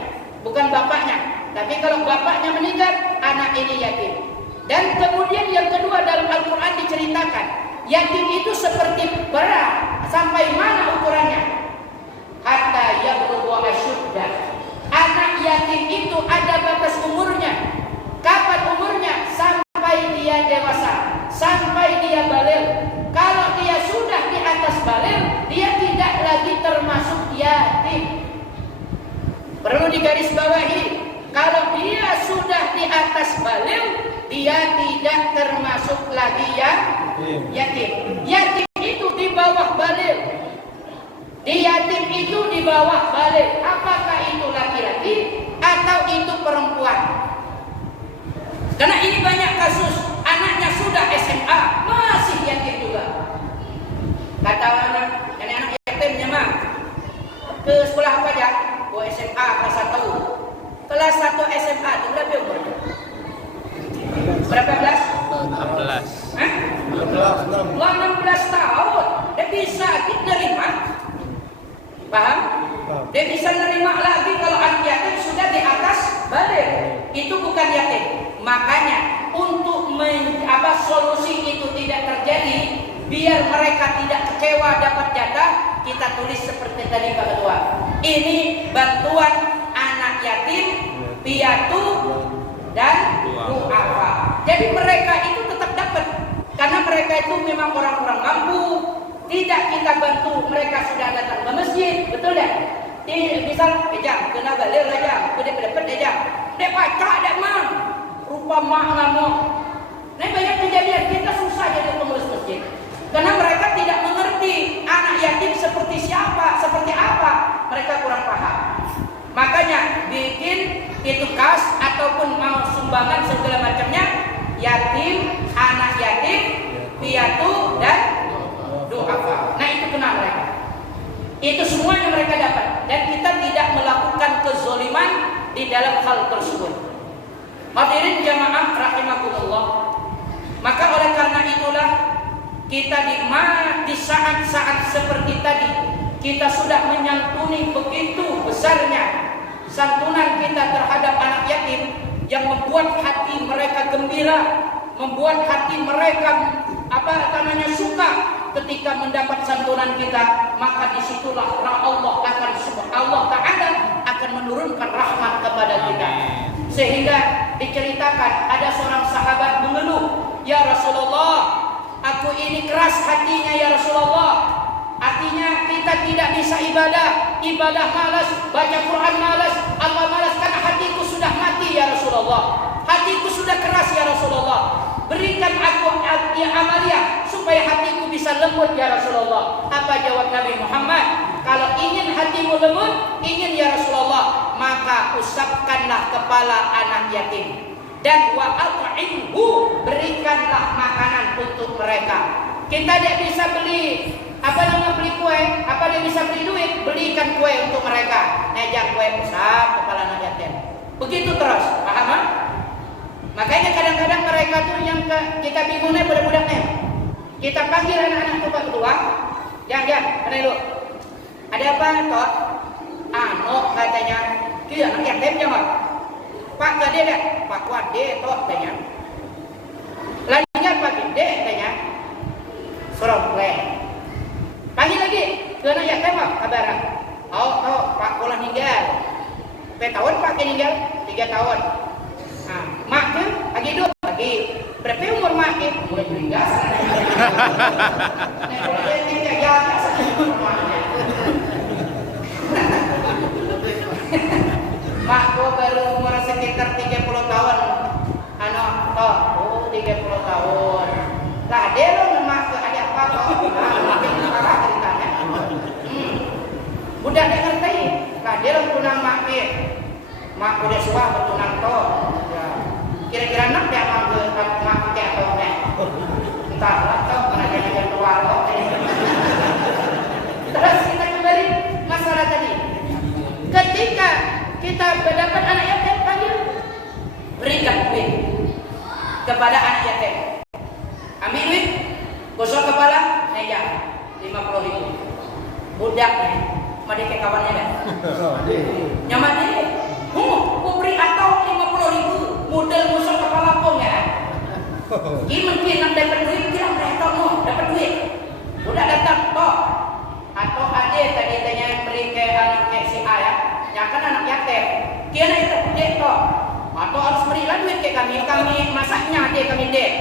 bukan bapaknya. Tapi kalau bapaknya meninggal, anak ini yatim. Dan kemudian yang kedua dalam Al-Quran diceritakan, yatim itu seperti beras. Sampai mana ukurannya? Hatta yablugha asyuddah. Anak yatim itu ada batas umurnya. Kapan umurnya? Sampai dia dewasa, sampai dia baligh. Kalau dia sudah di atas baligh, dia tidak lagi termasuk yatim. Perlu digarisbawahi, kalau dia sudah di atas baligh, dia tidak termasuk lagi Yatim. Yatim itu di bawah balik. Di yatim itu di bawah balik. Apakah itu laki-laki atau itu perempuan? Karena ini banyak kasus anaknya sudah SMA masih yatim juga. Kata anak yatimnya mah ke sekolah apa aja? SMA kelas 1. Kelas 1 SMA itu berapa umurnya? Berapa belas? 16. Hah? 16 tahun. Dia bisa nerima. Paham? Dia bisa nerima lagi kalau anak yatim sudah di atas balik. Itu bukan yatim. Makanya untuk solusi itu tidak terjadi, biar mereka tidak kecewa dapat jatah, kita tulis seperti tadi Pak Ketua. Ini bantuan anak yatim, piatu dan duafa. Jadi mereka itu tetap dapat karena mereka itu memang orang-orang mampu. Tidak kita bantu mereka sudah datang ke masjid, betul tak? Misal kejam, kena galer aja, dapat aja. Dia pacak dak mang. Rupa mak namo. Nah banyak kejadian kita susah jadi pengurus masjid. Karena mereka tidak mengerti anak yatim seperti siapa, seperti apa. Mereka kurang paham. Makanya bikin itu kas ataupun mau sumbangan segala macamnya, yatim, anak yatim, piatu dan duafa. Nah itu kena mereka. Itu semuanya mereka dapat dan kita tidak melakukan kezoliman di dalam hal tersebut. Hadirin jamaah rahimakumullah. Maka oleh karena itulah kita di saat-saat seperti tadi kita sudah menyantuni begitu besarnya santunan kita terhadap anak yatim yang membuat hati mereka gembira, membuat hati mereka suka ketika mendapat santunan kita, maka disitulah Allah Ta'ala akan menurunkan rahmat kepada kita. Sehingga diceritakan ada seorang sahabat mengeluh, "Ya Rasulullah, aku ini keras hatinya ya Rasulullah. Artinya kita tidak bisa ibadah malas, baca Quran malas, apa malas karena hatiku sudah mati ya Rasulullah. Hatiku sudah keras ya Rasulullah. Berikan aku amalia supaya hatiku bisa lembut ya Rasulullah." Apa jawab Nabi Muhammad? Kalau ingin hatimu lembut, ingin ya Rasulullah, maka usapkanlah kepala anak yatim dan wa at'imhu, berikanlah makanan untuk mereka. Kita tidak bisa beli beli kue, dia bisa beli duit, belikan kue untuk mereka. Nejak kue usap kepala anak yatim. Begitu terus, paham? Makanya kadang-kadang mereka tuh yang kita bingungnya budak-budaknya. Kita panggil anak-anak tukang tua, jangan, lu. Ada apa toh? Katanya, kia anak yatim jangan. Pak gede deh, Pak Wade toh katanya. Lainnya Pak gede katanya. Sorong kue. Panggil lagi, ke anak yatim kabar. Pak Kolah meninggal. Berapa tahun Pak meninggal? 3 tahun. Mak tu lagi hidup lagi. Berapa umur mak? Umur 13. Mak tu baru umur sekitar 30 tahun. 30 tahun. Lah dia lo mak ada apa toh? Makin parah ceritanya. Budak dia ngerti. Lah dia lo tunang mak ni. Mak udah suah bertunang toh. Kira-kira nak dia ambil mak dia atau enggak? Entahlah toh, karena dia jangan keluar toh. Terus kita kembali masalah tadi. Ketika kita mendapat anak yatim, panggil, berikan duit kepada anak yatim. Ambil duit, gosok kepala, meja 50.000. Budaknya, madek kawannya kan? Nyaman dia. Beri atau 50.000 modal gosok kepala pun ya. Ini mungkin nak dapat duit, dia dapat duit. Budak datang toh. Atau ada tadi tanya beri ke anak si A ya. Ya kan anak yatim. Dia nak terpujuk toh. Atau harus berilah duit ke kami masaknya dia kami dek.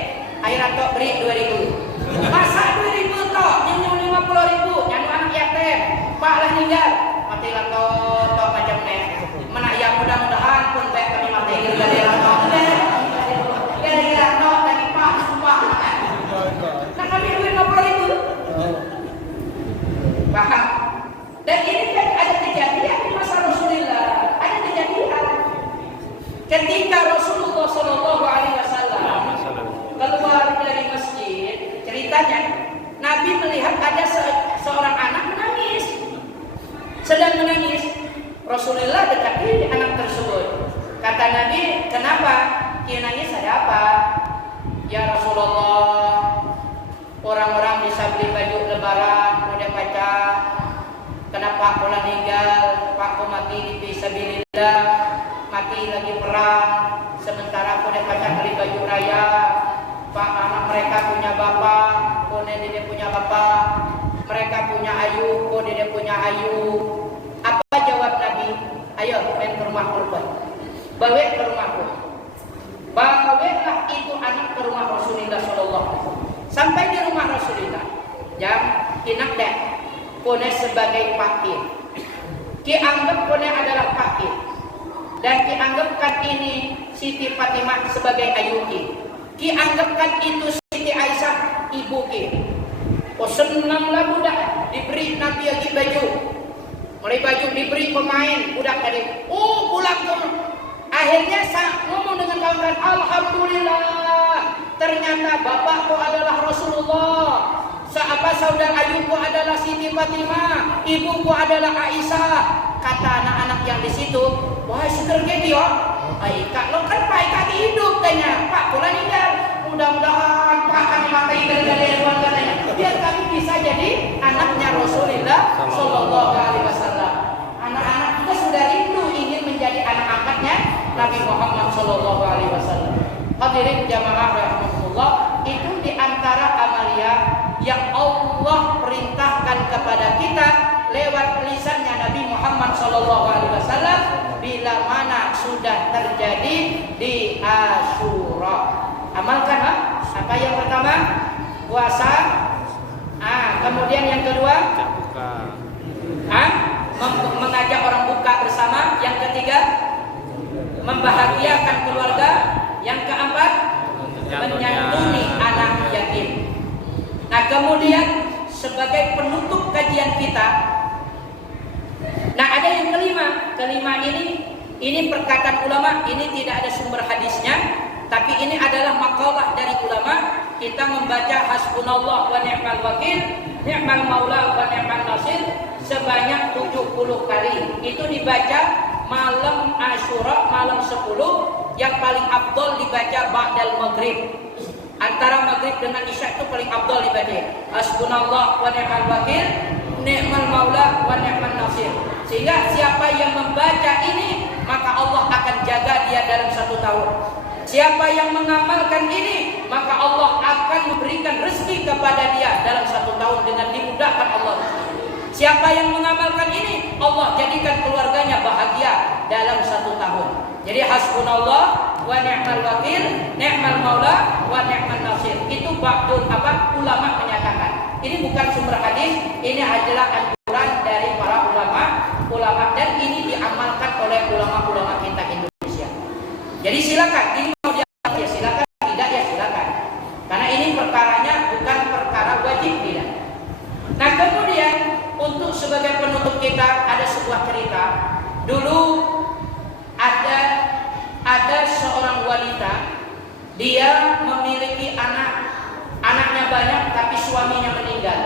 Air atau beri 2.000. Masak 2.000 toh, nyanyi 50.000, nyanyi anak yatim. Pak lah meninggal. Matilah toh macam ni. Mana yang mudah-mudahan pun baik kami mati. Kira-kira toh tadi Pak sumpah. Nak ambil duit 50.000 tu. Paham? Dan ini kan ada kejadian di masa Rasulullah. Ada kejadian ketika Rasulullah Shallallahu Alaihi Wasallam keluar dari masjid. Ceritanya Nabi melihat ada seorang anak menangis, sedang menangis. Rasulullah dekati anak tersebut. Kata Nabi, kenapa? Dia nangis, ada apa? Ya Rasulullah, orang-orang bisa beli baju lebaran, udah baca. Kenapa aku meninggal? Pak aku mati di fisabilillah, mati lagi perang. Sementara aku udah baca beli baju raya. Pak, anak mereka punya bapak, kone dia punya bapak. Mereka punya ayu, kone dia punya ayu. Apa jawab Nabi? Ayo main ke rumahku, bawa ke rumahku. Bawalah itu anak ke rumah Rasulullah Sallallahu Alaihi Wasallam. Sampai di rumah Rasulullah, yang kinak dek, kone sebagai fakir. Ki anggap kone adalah fakir, dan ki anggapkan ini Siti Fatimah sebagai ayuki. Ki anggapkan itu Siti Aisyah ibu ki. Oh senanglah budak diberi Nabi lagi baju. Mulai baju diberi pemain budak tadi. Oh pulang ke akhirnya saya ngomong dengan kawan-kawan, alhamdulillah ternyata bapakku adalah Rasulullah, saudara ayahku adalah Siti Fatimah, ibuku adalah Aisyah. Kata anak-anak yang di situ, wah syukur gitu ya. Kak lo kan Pak Ika hidup tanya, Pak pula ninggal. Mudah-mudahan Pak kami makai dari katanya, biar kami bisa jadi anaknya Rasulullah Sallallahu Alaihi Wasallam. Anak-anak kita sudah rindu ingin menjadi anak angkatnya Nabi Muhammad Sallallahu Alaihi Wasallam. Hadirin jamaah rahmatullah, itu diantara amalia yang Allah perintahkan kepada kita lewat lisannya Nabi Muhammad Sallallahu Alaihi Wasallam bila mana sudah terjadi di Asyura. Amalkan apa yang pertama? Puasa. Kemudian yang kedua? Mengajak orang buka bersama. Yang ketiga? Membahagiakan keluarga. Yang keempat? Menyantuni anak yatim. Nah kemudian sebagai penutup kajian kita, nah ada yang kelima ini perkataan ulama, ini tidak ada sumber hadisnya, tapi ini adalah maqalah dari ulama. Kita membaca hasbunallah wa ni'mal wakil, ni'mal maula wa ni'mal nasir sebanyak 70 kali. Itu dibaca malam Asyura, malam 10, yang paling afdol dibaca ba'dal maghrib. Antara maghrib dengan isya itu paling afdol dibaca. Hasbunallah wa ni'mal wakil, ni'mal maula wa ni'mal nasir. Sehingga siapa yang membaca ini, maka Allah akan jaga dia dalam 1 tahun. Siapa yang mengamalkan ini, maka Allah akan memberikan rezeki kepada dia dalam 1 tahun dengan dimudahkan Allah. Siapa yang mengamalkan ini, Allah jadikan keluarganya bahagia dalam 1 tahun. Jadi hasbunallah wa ni'mal wakil, ni'mal maula wa ni'mal nasir. Itu ba'dul ulama menyatakan. Ini bukan sumber hadis, ini adalah anjuran dari para ulama dan ini diamalkan oleh ulama-ulama kita Indonesia. Jadi silakan, ini mau diamalkan ya silakan, tidak ya silakan. Karena ini perkaranya bukan perkara wajib tidak. Nah kemudian untuk sebagai penutup kita ada sebuah cerita. Dulu ada seorang wanita, dia memiliki anaknya banyak tapi suaminya meninggal.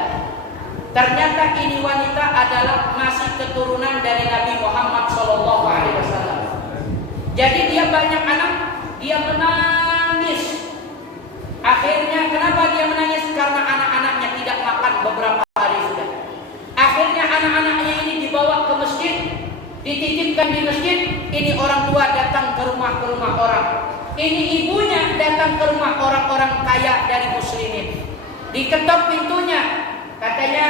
Ternyata ini wanita adalah masih keturunan dari Nabi Muhammad SAW. Jadi dia banyak anak, dia menangis. Akhirnya kenapa dia menangis? Karena anak-anaknya tidak makan beberapa hari sudah. Akhirnya anak-anaknya ini dibawa ke masjid, dititipkan di masjid. Ini orang tua datang ke rumah orang. Ini ibunya datang ke rumah orang-orang kaya dari muslimin. Diketok pintunya. Katanya,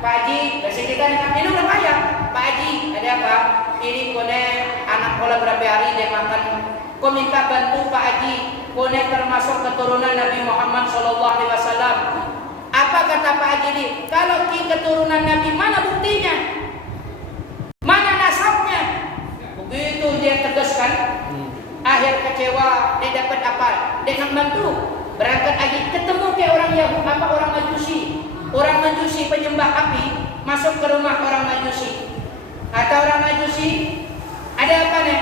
Pak Haji, biasa kita ini berapa ya? Pak Haji, ada apa? Ini kone anak pola berapa hari dia makan. Kau minta bantu Pak Haji. Kone termasuk keturunan Nabi Muhammad SAW. Apa kata Pak Haji ini? Kalau keturunan Nabi, mana buktinya? Mana nasabnya? Begitu dia tegaskan. Akhir kecewa, dia dapat apa? Dia nak bantu. Berangkat lagi, ketemu ke orang Yahudi orang Majusi. Orang Majusi penyembah api masuk ke rumah orang Majusi. Kata orang Majusi, ada apa nih?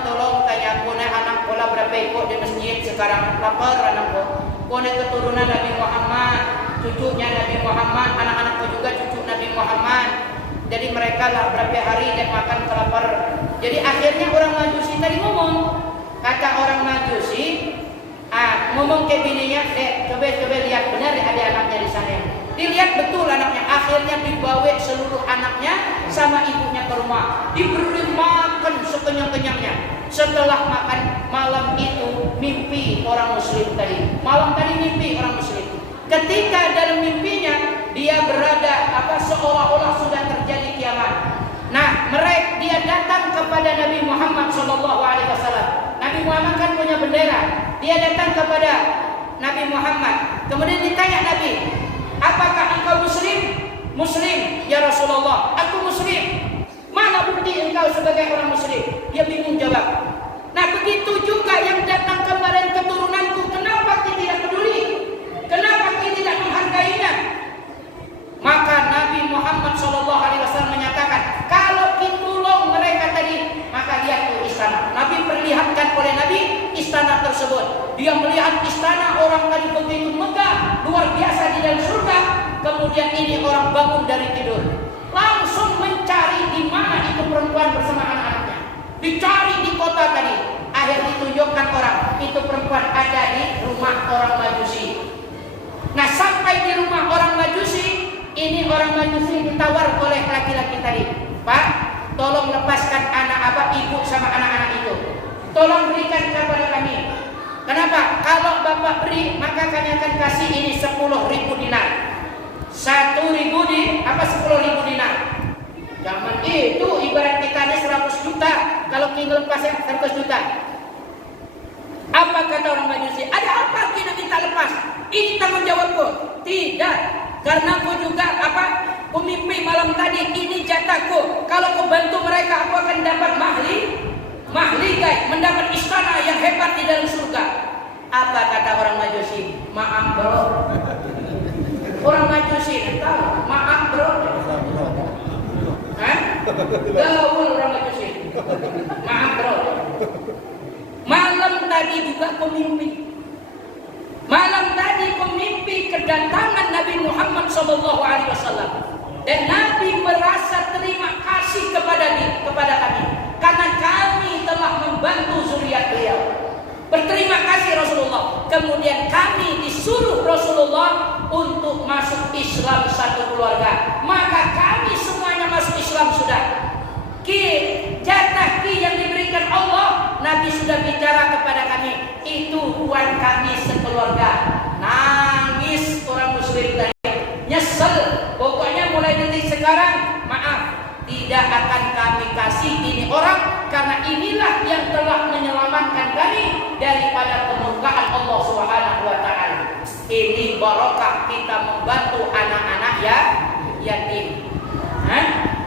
Tolong tanya aku anak pola berapa ekor di masjid sekarang, lapar anakku. Kone keturunan Nabi Muhammad, cucunya Nabi Muhammad, anak-anakku juga cucu Nabi Muhammad. Jadi mereka lah berapa hari dan makan kelapar. Jadi akhirnya orang Majusi tadi ngomong. Kata orang Majusi, ngomong ke bininya, coba lihat benar ada anaknya di sana. Dilihat betul anaknya. Akhirnya dibawa seluruh anaknya sama ibunya ke rumah. Diberi makan sekenyang-kenyangnya. Setelah makan malam itu mimpi orang Muslim tadi. Malam tadi mimpi orang Muslim. Ketika dalam mimpinya dia berada seolah-olah sudah terjadi kiamat. Nah, dia datang kepada Nabi Muhammad SAW. Nabi Muhammad kan punya bendera. Dia datang kepada Nabi Muhammad. Kemudian ditanya Nabi, apakah engkau Muslim? Muslim, ya Rasulullah. Aku Muslim. Mana bukti engkau sebagai orang Muslim? Dia bingung jawab. Nah, begitu juga yang datang kemarin keturunanku. Kenapa kita tidak peduli? Kenapa kita tidak menghargainya? Maka Nabi Muhammad SAW menyatakan, kalau kita tolong mereka tadi, maka lihat ke istana. Nabi perlihatkan oleh Nabi istana tersebut. Dia melihat istana orang tadi begitu megah, luar biasa di dalam surga. Kemudian ini orang bangun dari tidur, langsung mencari di mana itu perempuan bersama anak-anaknya. Dicari di kota tadi. Akhirnya ditunjukkan orang itu perempuan ada di rumah orang Majusi. Nah, sampai di rumah orang Majusi, ini orang Majusi ditawar oleh laki-laki tadi, Pak, tolong lepaskan ibu sama anak-anak itu. Tolong berikan kepada kami. Kenapa? Kalau Bapak beri, maka kami akan kasih ini 10.000 dinar. 10.000 dinar. Zaman itu ibarat kita ada 100 juta. Kalau kita lepasnya 100 juta. Apa kata orang Majusi? Ada apa kita minta lepas? Ini tanggung jawabku. Tidak. Karena aku juga pemimpi malam tadi, ini jatahku. Kalau aku bantu mereka, aku akan dapat mahli guys, mendapat istana yang hebat di dalam surga. Apa kata orang Majusi? Maaf bro. Orang Majusi tahu, maaf bro. Gaul orang Majusi. Maaf bro. Malam tadi juga pemimpi. Malam tadi pemimpi kedatangan Nabi Muhammad SAW. Dan Nabi merasa terima kasih kepada kami. Karena kami telah membantu zuriat beliau. Berterima kasih Rasulullah. Kemudian kami disuruh Rasulullah untuk masuk Islam satu keluarga. Maka kami semuanya masuk Islam sudah. Jatah yang diberikan Allah, Nabi sudah bicara kepada kami. Itu buat kami sekeluarga. Nangis orang Muslim tadi. Nyesel. Pokoknya mulai detik sekarang, maaf, tidak akan kami kasih ini orang, karena inilah yang telah menyelamatkan kami daripada kemurkaan Allah Subhanahu wa taala. Ini barokah kita membantu anak-anak yatim.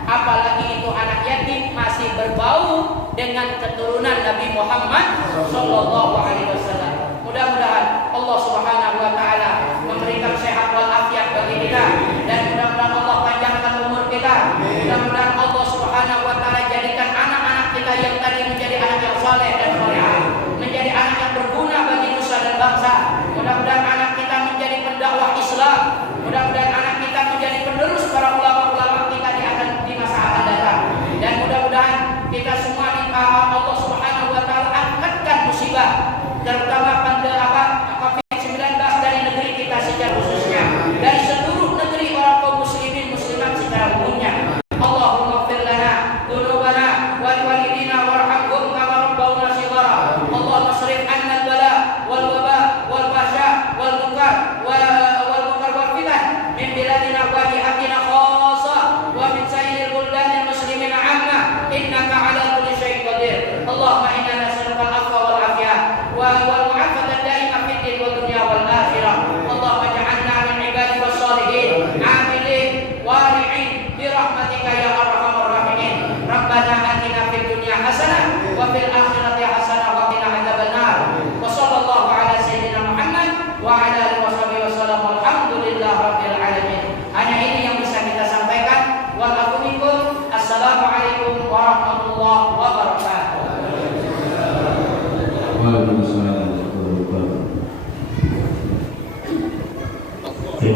Apalagi itu anak yatim masih berbau dengan keturunan Nabi Muhammad sallallahu alaihi wasallam. Mudah-mudahan Allah Subhanahu wa taala memberikan sehat wal afiat bagi kita, dan mudah-mudahan Allah panjangkan umur kita. Mudah-mudahan Allah Subhanahu wa taala jadikan anak-anak kita yang tadi menjadi anak yang saleh dan salehah, menjadi anak yang berguna bagi nusa dan bangsa. Mudah-mudahan anak kita menjadi pendakwah Islam. Mudah-mudahan anak kita menjadi penerus para ulama-ulama kita di masa akan datang. Dan mudah-mudahan kita semua Allah Subhanahu wa taala angkatkan musibah, terutama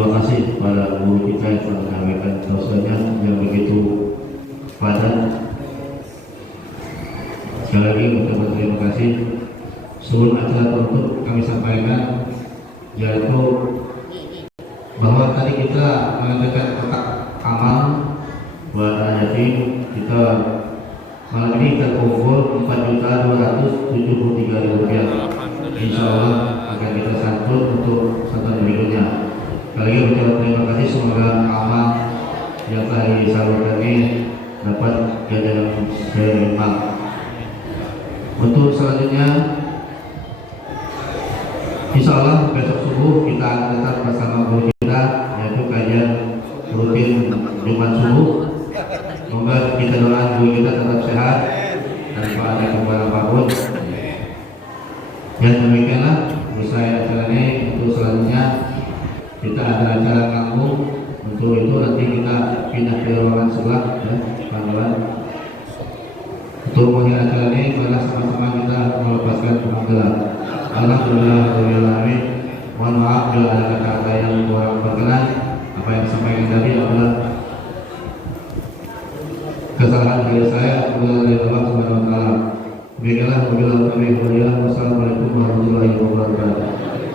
terima kasih kepada guru kita yang telah menyampaikan tausiahnya yang begitu padat. Sekali lagi mengucapkan terima kasih. Sebelum acara tutup kami sampaikan yaitu bahwa tadi kita mengadakan kotak amal buat anak yatim. Kita malam ini terkumpul Rp4.273.000. Insya Allah akan kita santun untuk santunan berikutnya. Sekali lagi ucapkan terima kasih, semoga amal yang telah disalurkan ini dapat jalan seimbang. Untuk selanjutnya, insya Allah besok subuh kita akan tetap bersama guru kita, yaitu kajian rutin Jumat subuh. Semoga kita doakan guru kita tetap sehat tanpa ada kekurangan apapun. Ya demikianlah usai acara ini. Untuk selanjutnya kita ada acara kampung. Untuk itu nanti kita pindah ke ruangan sebelah, ya, kawan-kawan. Untuk mengakhiri acara ini, mari sama-sama kita melepaskan panggilan. Alhamdulillah, mohon maaf bila ada kata-kata yang kurang berkenan. Apa yang disampaikan tadi adalah kesalahan dari saya. Dari Allah Subhanahu Wa Taala. Demikianlah wabillahi taufiq wal hidayah. Wassalamualaikum warahmatullahi wabarakatuh.